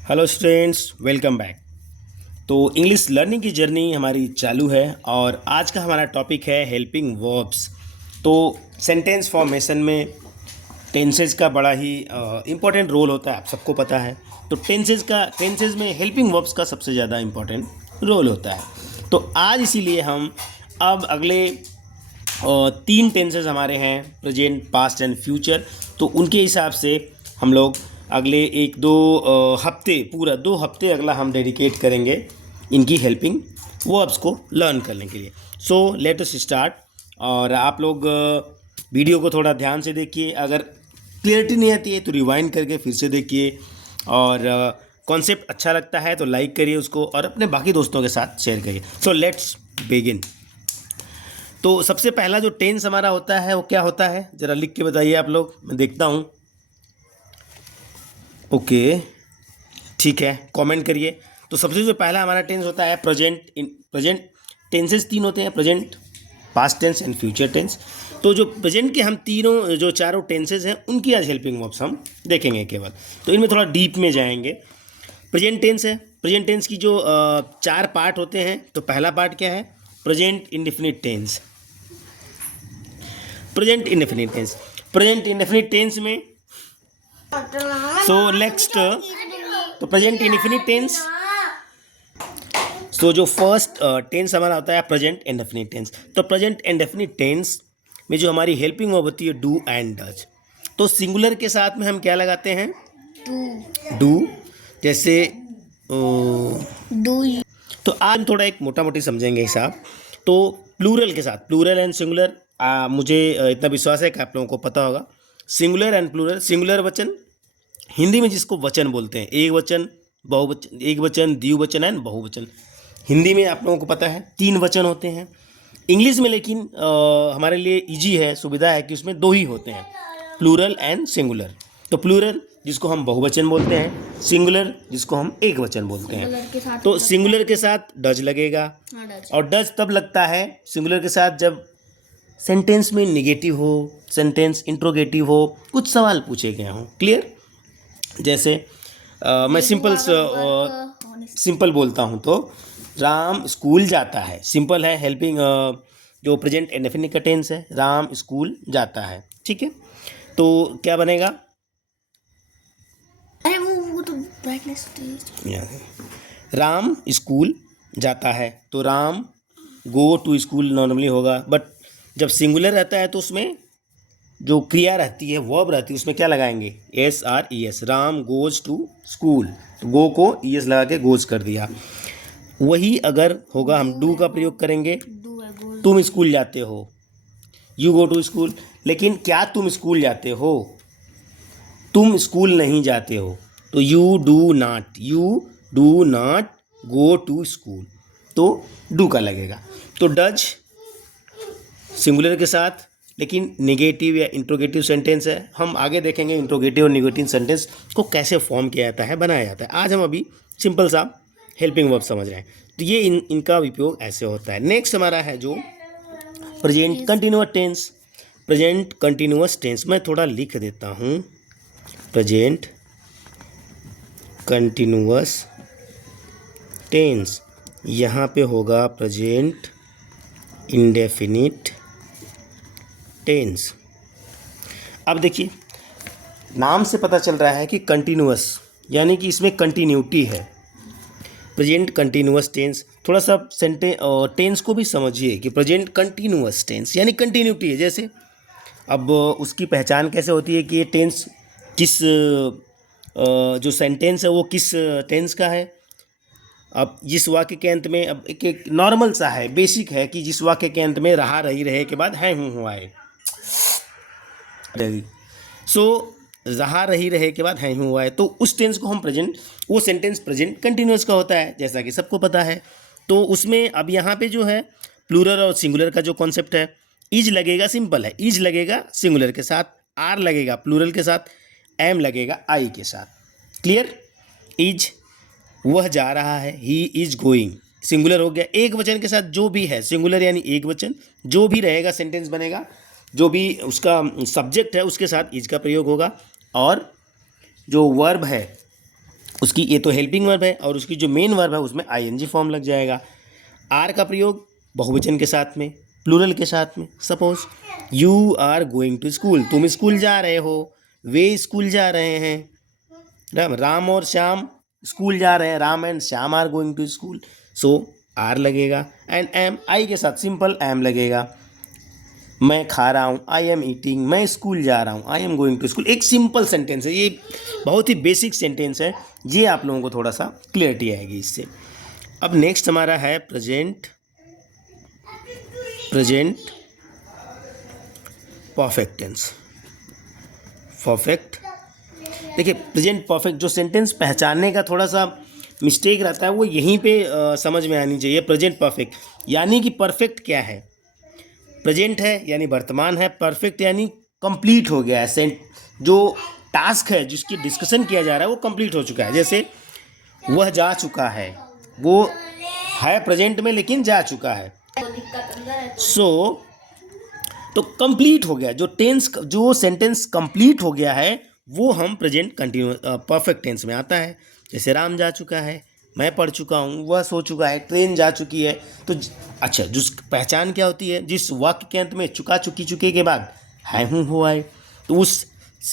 Hello students, welcome back. तो English learning की journey हमारी चालू है और आज का हमारा टॉपिक है हेल्पिंग वर्ब्स। तो सेंटेंस फॉर्मेशन में टेंसेज का बड़ा ही इम्पोर्टेंट रोल होता है, आप सबको पता है। तो टेंसेज में हेल्पिंग वर्ब्स का सबसे ज़्यादा इम्पोर्टेंट रोल होता है। तो आज इसीलिए हम अब अगले तीन टेंसेज हमारे हैं, प्रेजेंट, पास्ट एंड फ्यूचर। तो उनके हिसाब से हम लोग अगले एक दो हफ्ते, पूरा 2 हफ्ते अगला हम डेडिकेट करेंगे इनकी हेल्पिंग वर्ब्स को लर्न करने के लिए। So let us start. और आप लोग वीडियो को थोड़ा ध्यान से देखिए, अगर क्लियरिटी नहीं आती है तो रिवाइंड करके फिर से देखिए, और कॉन्सेप्ट अच्छा लगता है तो लाइक करिए उसको और अपने बाकी दोस्तों के साथ शेयर करिए। So let's begin. तो सबसे पहला जो टेंस हमारा होता है वो क्या होता है, ज़रा लिख के बताइए आप लोग, मैं देखता हूँ। ओके, ठीक है, कमेंट करिए। तो सबसे जो पहला हमारा टेंस होता है प्रेजेंट। प्रेजेंट टेंसेस तीन होते हैं, present, past tense and future tense. तो जो प्रेजेंट के हम तीनों जो चारों टेंसेस हैं उनकी आज हेल्पिंग वर्ब्स हम देखेंगे केवल। तो इनमें थोड़ा डीप में जाएंगे। प्रेजेंट टेंस है, प्रेजेंट टेंस की जो 4 पार्ट होते हैं। तो पहला पार्ट क्या है, present indefinite tense. Present indefinite tense, present indefinite tense में सो नेक्स्ट, तो प्रेजेंट इंडेफिनिट टेंस। सो जो फर्स्ट टेंस हमारा होता है प्रेजेंट इंडेफिनिट टेंस। तो प्रेजेंट इंडेफिनिट टेंस में जो हमारी हेल्पिंग वर्ब होती है डू एंड डज। तो सिंगुलर के साथ में हम क्या लगाते हैं, डू। जैसे डू। तो आज हम थोड़ा एक मोटा मोटी समझेंगे हिसाब। तो प्लूरल के साथ, प्लूरल एंड सिंगुलर, मुझे इतना विश्वास है कि आप लोगों को पता होगा। सिंगुलर एंड प्लूरल, सिंगुलर वचन हिंदी में जिसको वचन बोलते हैं, एक वचन, बहुवचन, एक वचन, द्विवचन एंड बहुवचन। हिंदी में आप लोगों को पता है 3 वचन होते हैं। इंग्लिश में लेकिन हमारे लिए इजी है, सुविधा है कि उसमें 2 ही होते हैं, प्लूरल एंड सिंगुलर। तो प्लूरल जिसको हम बहुवचन बोलते हैं, सिंगुलर जिसको हम एक वचन बोलते हैं। तो सिंगुलर के साथ डज लगेगा। और डज तब लगता है सिंगुलर के साथ जब सेंटेंस में निगेटिव हो, सेंटेंस इंट्रोगेटिव हो, कुछ सवाल पूछे गए हों। क्लियर? जैसे मैं सिंपल बोलता हूँ तो राम स्कूल जाता है, सिंपल है। हेल्पिंग जो प्रेजेंट इंडेफिनिट का टेंस है, राम स्कूल जाता है। ठीक है, तो क्या बनेगा, अरे वो तो ब्राइटनेस, राम स्कूल जाता है। तो Ram go to school normally होगा, बट जब सिंगुलर रहता है तो उसमें जो क्रिया रहती है, वर्ब रहती है, उसमें क्या लगाएंगे, SRES। Ram goes to school, तो गो को ES लगा के गोज कर दिया। वही अगर होगा हम डू का प्रयोग करेंगे, तुम स्कूल जाते हो, यू गो टू स्कूल। लेकिन क्या तुम स्कूल जाते हो, तुम स्कूल नहीं जाते हो, तो you do not go to school, तो डू का लगेगा। तो डज सिंगुलर के साथ, लेकिन निगेटिव या इंट्रोगेटिव सेंटेंस है। हम आगे देखेंगे इंट्रोगेटिव और निगेटिव सेंटेंस को कैसे फॉर्म किया जाता है, बनाया जाता है। आज हम अभी सिंपल सा हेल्पिंग वर्ब समझ रहे हैं। तो ये इनका उपयोग ऐसे होता है। नेक्स्ट हमारा है जो present continuous tense. Present continuous tense मैं थोड़ा लिख देता हूँ। प्रेजेंट कंटिन्यूअस टेंस, यहाँ पे होगा प्रेजेंट इंडेफिनिट टेंस। अब देखिए, नाम से पता चल रहा है कि कंटिन्यूअस, यानी कि इसमें कंटिन्यूटी है। प्रेजेंट कंटिन्यूअस टेंस, थोड़ा सा टेंस को भी समझिए कि प्रेजेंट कंटिन्यूअस टेंस यानी कंटिन्यूटी है। जैसे अब उसकी पहचान कैसे होती है कि ये टेंस किस जो सेंटेंस है वो किस टेंस का है। अब जिस वाक्य के अंत में, अब एक नॉर्मल सा है, बेसिक है कि जिस वाक्य के अंत में रहा, रही, रहे के बाद है, हूँ, हुआ है। सो रहा, रही, रहे के बाद है, हूँ, हुआ है, तो उस टेंस को हम प्रेजेंट, वो सेंटेंस प्रेजेंट कंटिन्यूअस का होता है, जैसा कि सबको पता है। तो उसमें अब यहाँ पे जो है प्लूरल और सिंगुलर का जो कॉन्सेप्ट है, इज लगेगा, सिंपल है, इज लगेगा सिंगुलर के साथ, आर लगेगा प्लूरल के साथ, एम लगेगा आई के साथ। क्लियर? इज वह जा रहा है, ही इज गोइंग, सिंगुलर हो गया। एक वचन के साथ जो भी है, सिंगुलर यानी एक वचन, जो भी रहेगा सेंटेंस बनेगा, जो भी उसका सब्जेक्ट है उसके साथ इज का प्रयोग होगा। और जो वर्ब है उसकी ये तो हेल्पिंग वर्ब है और उसकी जो मेन वर्ब है उसमें आईएनजी फॉर्म लग जाएगा। आर का प्रयोग बहुवचन के साथ में, प्लूरल के साथ में। Suppose you are going to school, तुम स्कूल जा रहे हो, वे स्कूल जा रहे हैं। राम और श्याम स्कूल जा रहे हैं, Ram and Shyam are going to school, so are लगेगा। एंड एम, आई के साथ सिंपल एम लगेगा। मैं खा रहा हूँ, आई एम ईटिंग, मैं स्कूल जा रहा हूँ, I am going to school. एक सिंपल सेंटेंस है, ये बहुत ही बेसिक सेंटेंस है, ये आप लोगों को थोड़ा सा क्लियरिटी आएगी इससे। अब नेक्स्ट हमारा है प्रेजेंट परफेक्ट टेंस। परफेक्ट, देखिए प्रेजेंट परफेक्ट जो सेंटेंस पहचानने का थोड़ा सा मिस्टेक रहता है वो यहीं पे समझ में आनी चाहिए। प्रेजेंट परफेक्ट यानी कि परफेक्ट क्या है, प्रेजेंट है यानी वर्तमान है, परफेक्ट यानी कंप्लीट हो गया है, जो टास्क है जिसकी डिस्कशन किया जा रहा है वो कंप्लीट हो चुका है। जैसे वह जा चुका है, वो है प्रेजेंट में लेकिन जा चुका है, सो तो कंप्लीट हो गया। जो सेंटेंस कंप्लीट हो गया है वो हम प्रेजेंट कंटिन्यूअस परफेक्ट टेंस में आता है। जैसे राम जा चुका है, मैं पढ़ चुका हूँ, वह सो चुका है, ट्रेन जा चुकी है। तो अच्छा, जिस पहचान क्या होती है, जिस वाक्य के अंत में चुका चुकी चुके के बाद है हूँ हो आए, तो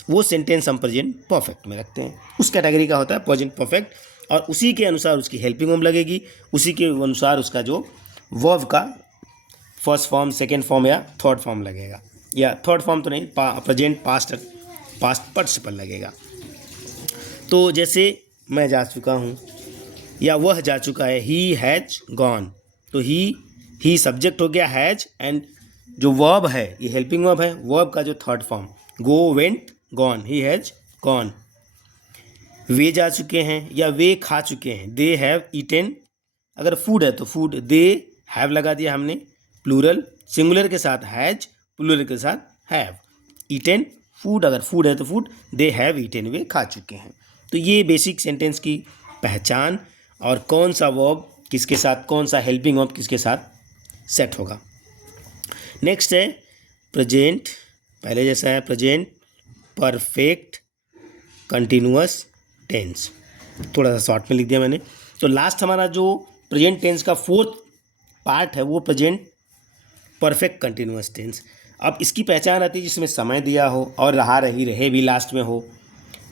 वो सेंटेंस हम प्रेजेंट परफेक्ट में रखते हैं। उस कैटेगरी का होता है प्रेजेंट परफेक्ट, और उसी के अनुसार उसकी हेल्पिंग वर्ब लगेगी, उसी के अनुसार उसका जो वर्ब का फर्स्ट फॉर्म, सेकेंड फॉर्म या थर्ड फॉर्म लगेगा, या थर्ड फॉर्म तो नहीं, प्रेजेंट पास्ट पार्टिसिपल लगेगा। तो जैसे मैं जा चुका हूँ या वह जा चुका है, ही हैज गॉन, तो ही सब्जेक्ट हो गया, हैज, एंड जो वर्ब है ये हेल्पिंग वर्ब है, वर्ब का जो third form go, went, gone, he has gone. वे जा चुके हैं या वे खा चुके हैं, दे हैव ईटेन, अगर फूड है तो फूड, दे हैव लगा दिया हमने, प्लूरल, सिंगुलर के साथ हैज, प्लूरल के साथ हैव, ईटेन फूड, अगर फूड है तो फूड, दे हैव ईटेन, वे खा चुके हैं। तो ये बेसिक सेंटेंस की पहचान और कौन सा वर्ब किसके साथ, कौन सा हेल्पिंग वर्ब किसके साथ सेट होगा। नेक्स्ट है प्रेजेंट, पहले जैसा है, प्रेजेंट परफेक्ट कंटिन्यूअस टेंस, थोड़ा सा शॉर्ट में लिख दिया मैंने। तो लास्ट हमारा जो प्रेजेंट टेंस का फोर्थ पार्ट है वो प्रेजेंट परफेक्ट कंटिन्यूअस टेंस। अब इसकी पहचान आती है जिसमें समय दिया हो और रहा रही रहे भी लास्ट में हो,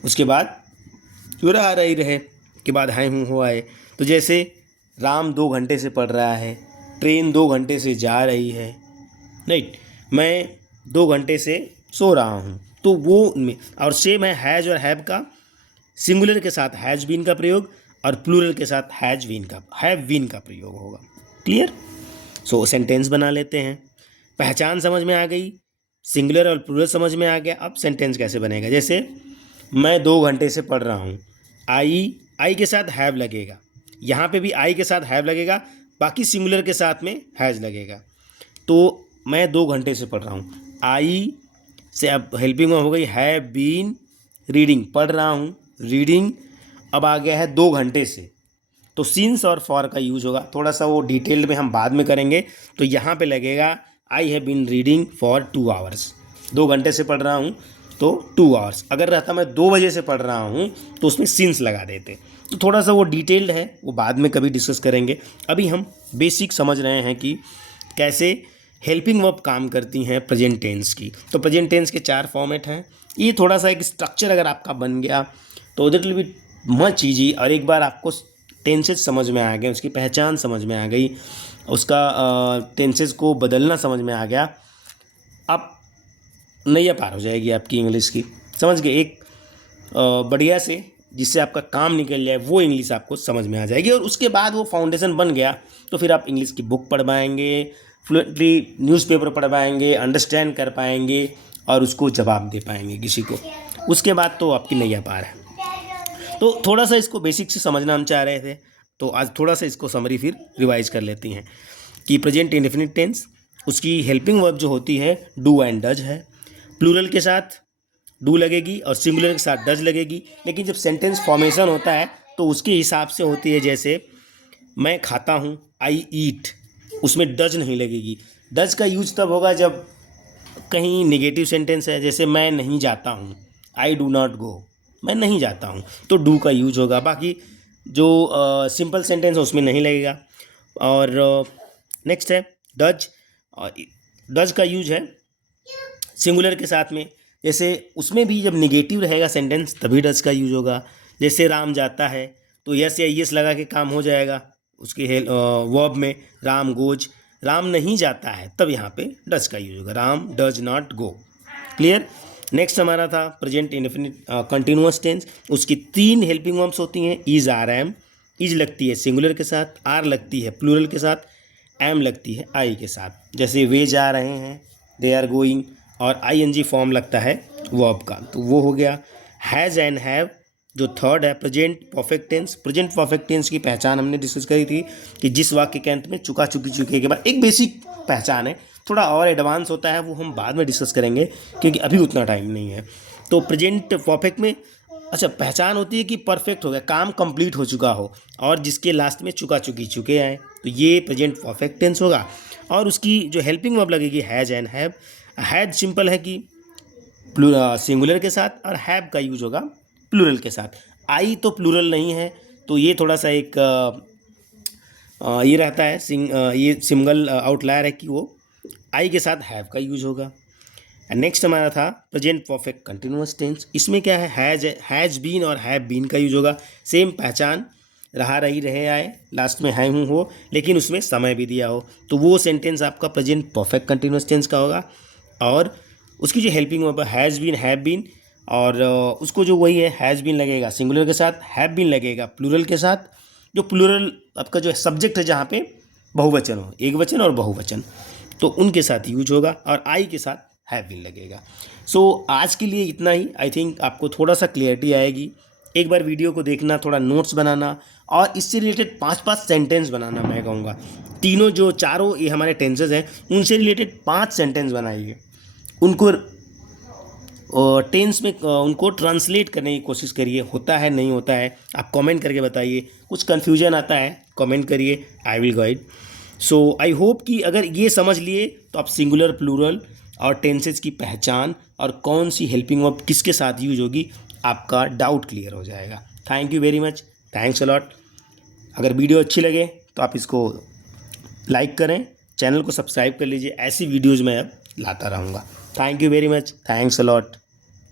उसके बाद जो रहा रही रहे के बाद है हूँ हो आए। तो जैसे राम 2 घंटे से पढ़ रहा है, ट्रेन 2 घंटे से जा रही है, राइट, मैं 2 घंटे से सो रहा हूँ, तो वो उनमें, और सेम है हैज और हैव का, सिंगुलर के साथ हैज बीन का प्रयोग और प्लूरल के साथ हैव बीन का प्रयोग होगा। क्लियर? सो सेंटेंस बना लेते हैं। पहचान समझ में आ गई, सिंगुलर और प्लूरल समझ में आ गया, अब सेंटेंस कैसे बनेगा। जैसे मैं 2 घंटे से पढ़ रहा हूँ, आई के साथ हैव लगेगा, यहाँ पे भी आई के साथ हैव लगेगा, बाकी सिंगुलर के साथ में हैज लगेगा। तो मैं 2 घंटे से पढ़ रहा हूँ, आई से अब हेल्पिंग हो गई हैव बीन रीडिंग, पढ़ रहा हूँ, रीडिंग, अब आ गया है 2 घंटे से, तो सिंस और फॉर का यूज होगा, थोड़ा सा वो डिटेल्ड में हम बाद में करेंगे। तो यहाँ पे लगेगा I have been reading for 2 hours, 2 घंटे से पढ़ रहा हूँ तो 2 आवर्स। अगर रहता मैं 2 बजे से पढ़ रहा हूँ तो उसमें सिंस लगा देते। तो थोड़ा सा वो डिटेल्ड है, वो बाद में कभी डिस्कस करेंगे। अभी हम बेसिक समझ रहे हैं कि कैसे हेल्पिंग वर्ब काम करती हैं प्रेजेंट टेंस की। तो प्रेजेंट टेंस के 4 फॉर्मेट हैं। ये थोड़ा सा एक स्ट्रक्चर अगर आपका बन गया तो that will be much easy, और एक बार आपको टेंसेज समझ में आ गए, उसकी पहचान समझ में आ गई, उसका टेंसेज को बदलना समझ में आ गया, अब नैया पार हो जाएगी आपकी इंग्लिश की। समझ गए, एक बढ़िया से जिससे आपका काम निकल जाए वो इंग्लिश आपको समझ में आ जाएगी, और उसके बाद वो फाउंडेशन बन गया तो फिर आप इंग्लिश की बुक पढ़ पाएंगे, फ्लुएंटली न्यूज़पेपर पढ़ पाएंगे, अंडरस्टैंड कर पाएंगे और उसको जवाब दे पाएंगे किसी को। उसके बाद तो आपकी नैया पार है। तो थोड़ा सा इसको बेसिक से समझना हम चाह रहे थे, तो आज थोड़ा सा इसको समरी फिर रिवाइज कर लेती हैं कि प्रेजेंट इंडेफिनिट टेंस, उसकी हेल्पिंग वर्ब जो होती है डू एंड डज है, प्लूरल के साथ डू लगेगी और सिंगुलर के साथ डज लगेगी। लेकिन जब सेंटेंस फॉर्मेशन होता है तो उसके हिसाब से होती है, जैसे मैं खाता हूँ, आई ईट, उसमें डज नहीं लगेगी। डज का यूज तब होगा जब कहीं नेगेटिव सेंटेंस है, जैसे मैं नहीं जाता हूँ, आई डू नॉट गो, मैं नहीं जाता हूँ, तो डू का यूज होगा। बाकी जो सिंपल सेंटेंस है उसमें नहीं लगेगा। और नेक्स्ट है डज। डज का यूज है सिंगुलर के साथ में, जैसे उसमें भी जब निगेटिव रहेगा सेंटेंस तभी डज का यूज होगा। जैसे राम जाता है तो यस या यस लगा के काम हो जाएगा उसके वर्ब में। राम गोज, राम नहीं जाता है तब यहाँ पे डज का यूज होगा, Ram does not go. Clear. Next हमारा था प्रेजेंट इंडेफिनिट कंटिन्यूअस टेंस। उसकी 3 हेल्पिंग वर्ब्स होती हैं, इज आर एम। इज लगती है सिंगुलर के साथ, आर लगती है प्लूरल के साथ, एम लगती है आई के साथ। जैसे वे जा रहे हैं, दे आर गोइंग, और आई एन जी फॉर्म लगता है वर्ब का, तो वो हो गया। हैज़ एंड हैव जो थर्ड है present perfect tense. Present perfect tense की पहचान हमने डिस्कस करी थी कि जिस वाक्य के अंत में चुका चुकी चुके के बाद, एक बेसिक पहचान है, थोड़ा और एडवांस होता है वो हम बाद में डिस्कस करेंगे क्योंकि अभी उतना टाइम नहीं है। तो प्रेजेंट परफेक्ट में अच्छा पहचान होती है कि परफेक्ट हो गया, काम कंप्लीट हो चुका हो, और जिसके लास्ट में चुका चुकी चुके आए, तो ये प्रेजेंट परफेक्ट टेंस होगा। और उसकी जो हेल्पिंग वर्ब लगेगी has and have. Has simple है कि सिंगुलर के साथ, और हैव का यूज होगा प्लूरल के साथ। आई तो प्लूरल नहीं है, तो ये थोड़ा सा एक ये रहता है ये सिंगल आउटलायर है कि वो आई के साथ हैव का यूज होगा। नेक्स्ट हमारा था प्रेजेंट परफेक्ट कंटिन्यूअस टेंस। इसमें क्या है, हैज़ बीन और हैव बीन का यूज होगा। सेम पहचान, रहा रही रहे आए, लास्ट में है हूँ हो, लेकिन उसमें समय भी दिया हो, तो वो सेंटेंस आपका प्रेजेंट परफेक्ट कंटिन्यूअस टेंस का होगा। और उसकी जो helping verb has been have been, और उसको जो वही है हैज़ बीन लगेगा सिंगुलर के साथ, हैव बीन लगेगा प्लूरल के साथ। जो प्लूरल आपका जो सब्जेक्ट है जहाँ पे बहुवचन हो, एक वचन और बहुवचन, तो उनके साथ यूज होगा, और आई के साथ हैव बीन लगेगा। सो आज के लिए इतना ही। आई थिंक आपको थोड़ा सा क्लियरिटी आएगी। एक बार वीडियो को देखना, थोड़ा नोट्स बनाना, और इससे रिलेटेड 5-5 सेंटेंस बनाना मैं कहूँगा। तीनों जो चारों ये हमारे टेंसेज हैं उनसे रिलेटेड 5 सेंटेंस बनाइए, उनको टेंस में उनको ट्रांसलेट करने की कोशिश करिए। होता है नहीं होता है आप कमेंट करके बताइए, कुछ कन्फ्यूजन आता है कमेंट करिए, I will guide. So I hope कि अगर ये समझ लिए तो आप सिंगुलर प्लूरल और टेंसेज की पहचान और कौन सी हेल्पिंग वर्ब किसके साथ यूज होगी आपका डाउट क्लियर हो जाएगा। Thank you very much, thanks a lot. अगर वीडियो अच्छी लगे तो आप इसको लाइक करें, चैनल को सब्सक्राइब कर लीजिए, ऐसी वीडियोज़ मैं अब लाता रहूँगा। Thank you very much, thanks a lot.